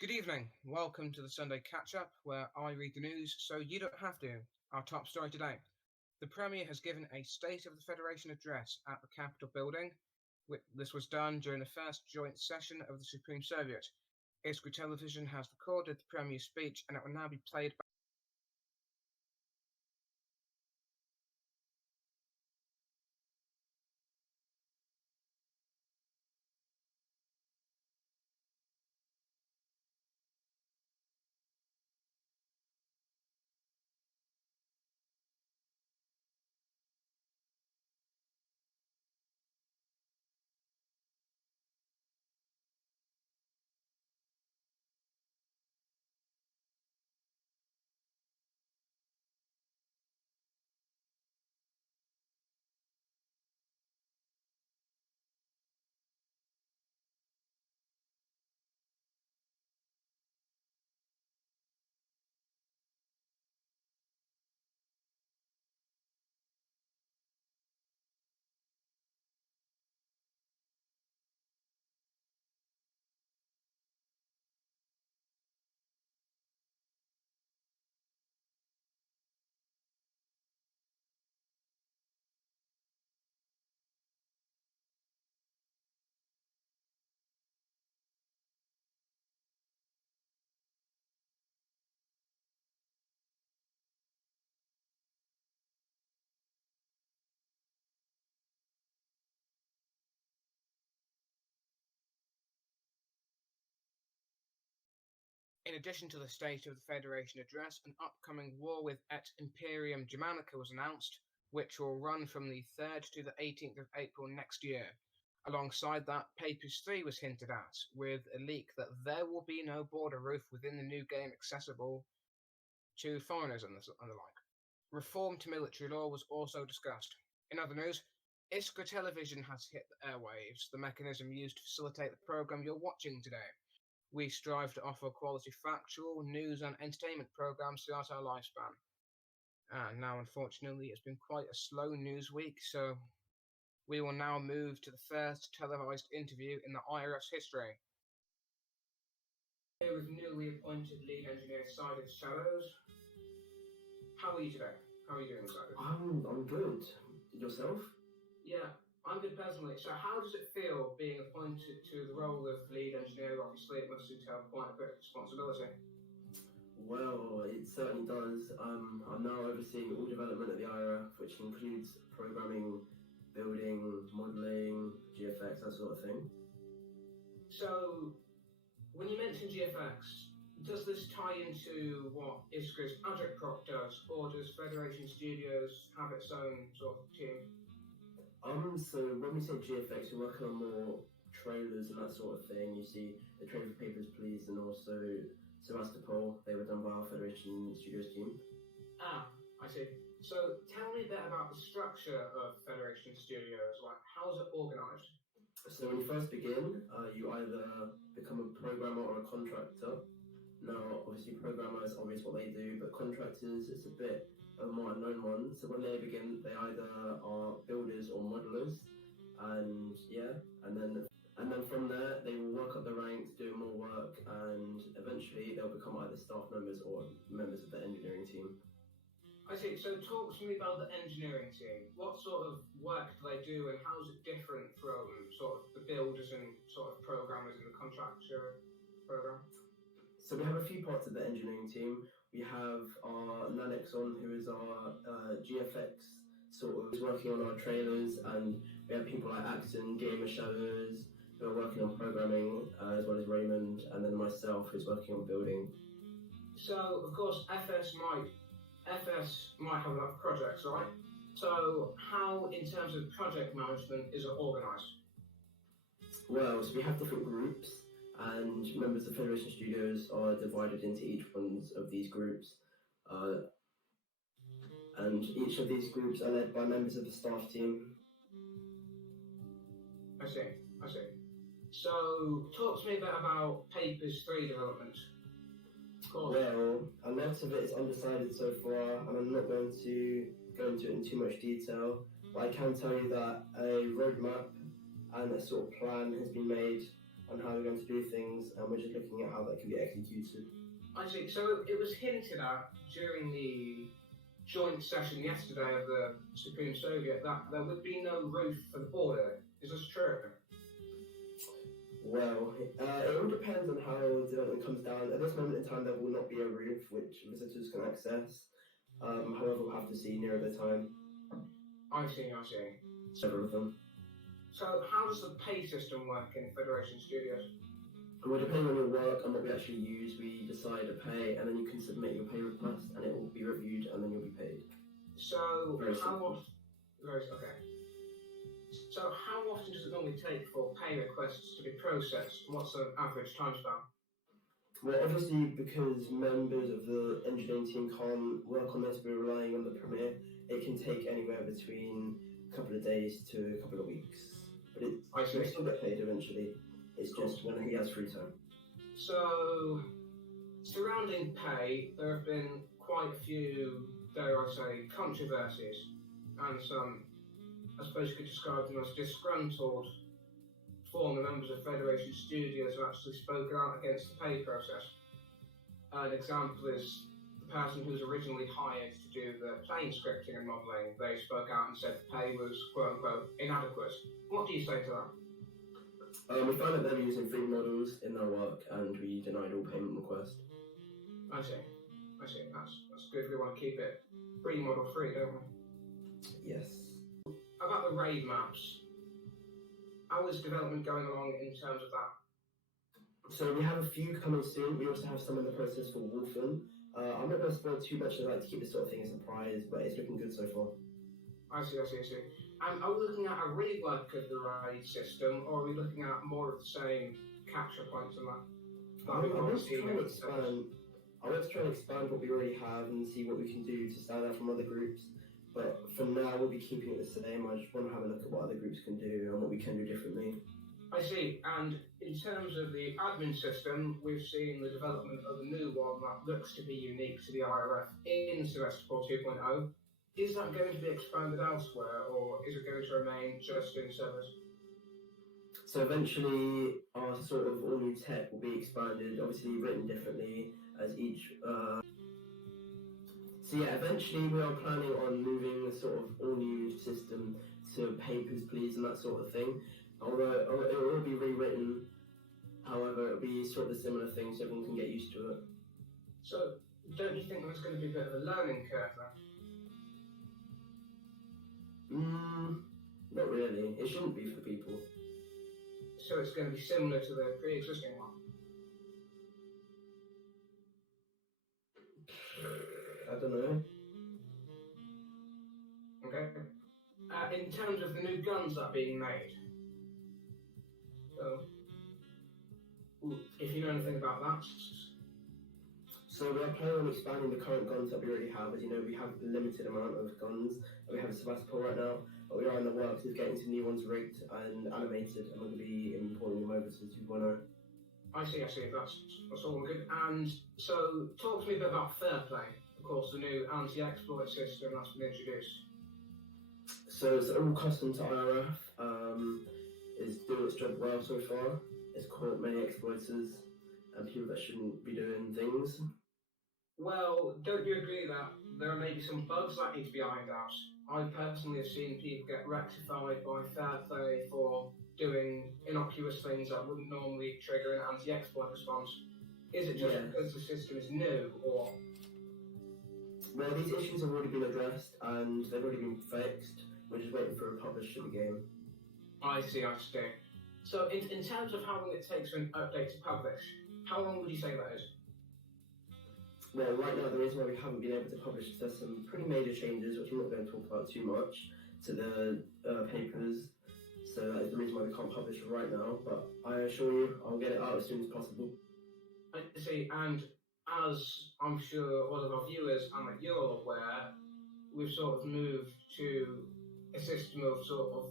Good evening. Welcome to the Sunday Catch Up, where I read the news so you don't have to. Our top story today: the Premier has given a State of the Federation address at the Capitol building. This was done during the first joint session of the Supreme Soviet. ISKRA television has recorded the Premier's speech, and it will now be played. In addition to the State of the Federation address, an upcoming war with et Imperium Germanica was announced, which will run from the 3rd to the 18th of April next year. Alongside that, Papers 3 was hinted at, with a leak that there will be no border roof within the new game accessible to foreigners and the like. Reform to military law was also discussed. In other news, ISKRA television has hit the airwaves, the mechanism used to facilitate the program you're watching today. We strive to offer quality factual, news and entertainment programs throughout our lifespan. And now, unfortunately, it's been quite a slow news week, so we will now move to the first televised interview in the IRF's history. Here with newly appointed lead engineer Sided Shadows. How are you today? How are you doing, Sided? I'm good. Yourself? Yeah, I'm good personally. So how does it feel being appointed to the role of lead engineer? Obviously, it must entail quite a bit of responsibility. Well, it certainly does. I'm now overseeing all development at the IRF, which includes programming, building, modelling, GFX, that sort of thing. So, when you mention GFX, does this tie into what ISKRA's Agitprop does, or does Federation Studios have its own sort of team? So when we say GFX, we're working on more trailers and that sort of thing. You see the trailer for Papers, Please, and also Sevastopol. They were done by our Federation Studios team. Ah, I see. So tell me a bit about the structure of Federation Studios. Like, how's it organised? So when you first begin, you either become a programmer or a contractor. Now, obviously, programmers, obvious what they do, but contractors, it's a bit a more unknown one. So when they begin, they either are builders or modelers, and yeah, and then from there they will work up the ranks, do more work, and eventually they'll become either staff members or members of the engineering team. I see. So talk to me about the engineering team. What sort of work do they do, and how is it different from sort of the builders and sort of programmers in the contractor program? So we have a few parts of the engineering team. We have our Nanexon, who is our GFX sort of is working on our trailers, and we have people like Axton, Gamer Shadows, who are working on programming, as well as Raymond, and then myself, who's working on building. So of course FS might have a lot of projects, right? So how, in terms of project management, is it organised? Well, so we have different groups, and members of Federation Studios are divided into each one of these groups. And each of these groups are led by members of the staff team. I see. So talk to me a bit about Papers 3 development. Well, a lot of it is undecided so far, and I'm not going to go into it in too much detail, but I can tell you that a roadmap and a sort of plan has been made, on how they're going to do things, and we're just looking at how that can be executed. I see. So it was hinted at during the joint session yesterday of the Supreme Soviet that there would be no roof for the border. Is this true? Well, it all depends on how development comes down. At this moment in time, there will not be a roof which visitors can access. However, we'll have to see nearer the time. I see. Several of them. So how does the pay system work in Federation Studios? Well, depending on your work and what we actually use, we decide a pay, and then you can submit your pay request, and it will be reviewed, and then you'll be paid. So Very how simple. often? Okay. So how often does it normally take for pay requests to be processed? What's the average time span? Well, obviously, because members of the engineering team can't work on this, we're relying on the Premier. It can take anywhere between a couple of days to a couple of weeks. But I see. we'll still get paid eventually. It's just when he has free time. So, surrounding pay, there have been quite a few, dare I say, controversies, and some, I suppose you could describe them as disgruntled former members of Federation Studios who actually spoken out against the pay process. An example is the person who was originally hired to do the plane scripting and modelling. They spoke out and said the pay was quote unquote inadequate. What do you say to that? We found that they're using free models in their work, and we denied all payment requests. I see. That's good. We want to keep it free model free, don't we? Yes. About the raid maps, how is development going along in terms of that? So we have a few coming soon. We also have some in the process for Wolfen. I'm not going to spoil too much. I like to keep this sort of thing a surprise, but it's looking good so far. I see. Are we looking at a rework of the raid system, or are we looking at more of the same capture points and that? I want to try and expand what we already have and see what we can do to stand out from other groups. But for now, we'll be keeping it the same. I just want to have a look at what other groups can do and what we can do differently. I see. And in terms of the admin system, we've seen the development of a new one that looks to be unique to the IRF in Sevastopol 2.0. Is that going to be expanded elsewhere, or is it going to remain just in servers? So eventually, our sort of all new tech will be expanded, obviously written differently as each. So yeah, eventually we are planning on moving the sort of all new system to papers, please, and that sort of thing. Although it will be rewritten, however, it'll be sort of a similar thing, so everyone can get used to it. So, don't you think there's going to be a bit of a learning curve there? Not really. It shouldn't be for people. So it's going to be similar to the pre-existing one? I don't know. Okay. In terms of the new guns that are being made, so if you know anything about that. So we are planning on expanding the current guns that we already have. As you know, we have a limited amount of guns that we have in Sevastopol right now, but we are in the works of getting some new ones rigged and animated, and we're going to be importing them over to 2.0. I see. That's all good. And so, talk to me a bit about Fair Play. Of course, the new anti-exploit system that's been introduced. So it's all custom to IRF. It's doing its job well so far. It's caught many exploiters and people that shouldn't be doing things. Well, don't you agree that there are maybe some bugs that need to be ironed out? I personally have seen people get rectified by Fair Play for doing innocuous things that wouldn't normally trigger an anti-exploit response. Is it just because the system is new, or? Well, these issues have already been addressed and they've already been fixed. We're just waiting for a publish of the game. I see. So, in terms of how long it takes for an update to publish, how long would you say that is? Well, right now, the reason why we haven't been able to publish is there's some pretty major changes, which I'm not going to talk about too much, to the papers. So that is the reason why we can't publish it right now. But I assure you, I'll get it out as soon as possible. I see, and as I'm sure all of our viewers and that you're aware, we've sort of moved to a system of sort of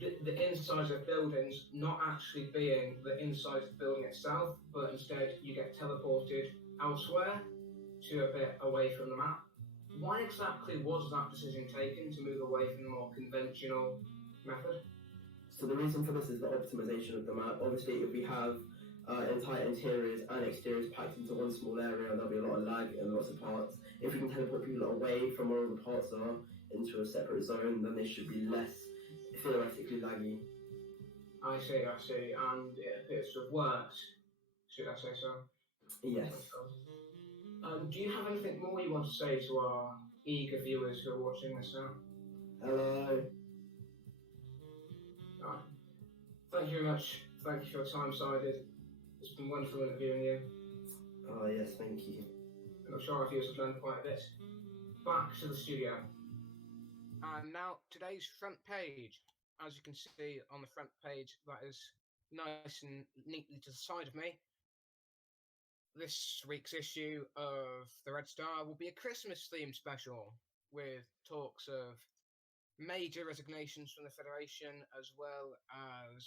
the insides of buildings not actually being the inside of the building itself, but instead you get teleported elsewhere to a bit away from the map. Why exactly was that decision taken to move away from the more conventional method? So the reason for this is the optimization of the map. Obviously, if we have entire interiors and exteriors packed into one small area, there'll be a lot of lag in lots of parts. If we can teleport people away from where all the parts are into a separate zone, then they should be less theoretically laggy. I see, and it appears to have worked. Should I say so? Yes. Do you have anything more you want to say to our eager viewers who are watching this now? Hello. Right. Thank you very much. Thank you for your time, Sided. It's been wonderful interviewing you. Oh, yes, thank you. And I'm sure our viewers have learned quite a bit. Back to the studio. And now today's front page. As you can see on the front page, that is nice and neatly to the side of me. This week's issue of the Red Star will be a Christmas themed special with talks of major resignations from the Federation, as well as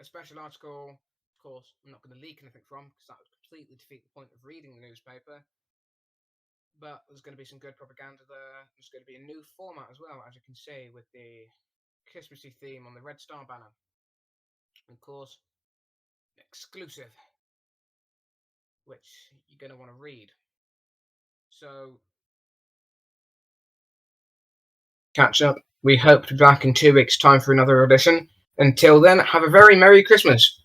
a special article. Of course, I'm not going to leak anything from because that would completely defeat the point of reading the newspaper. But there's going to be some good propaganda there. There's going to be a new format as well, as you can see, with the Christmassy theme on the Red Star banner. And of course, exclusive, which you're going to want to read. So, catch up. We hope to be back in 2 weeks' time for another edition. Until then, have a very Merry Christmas.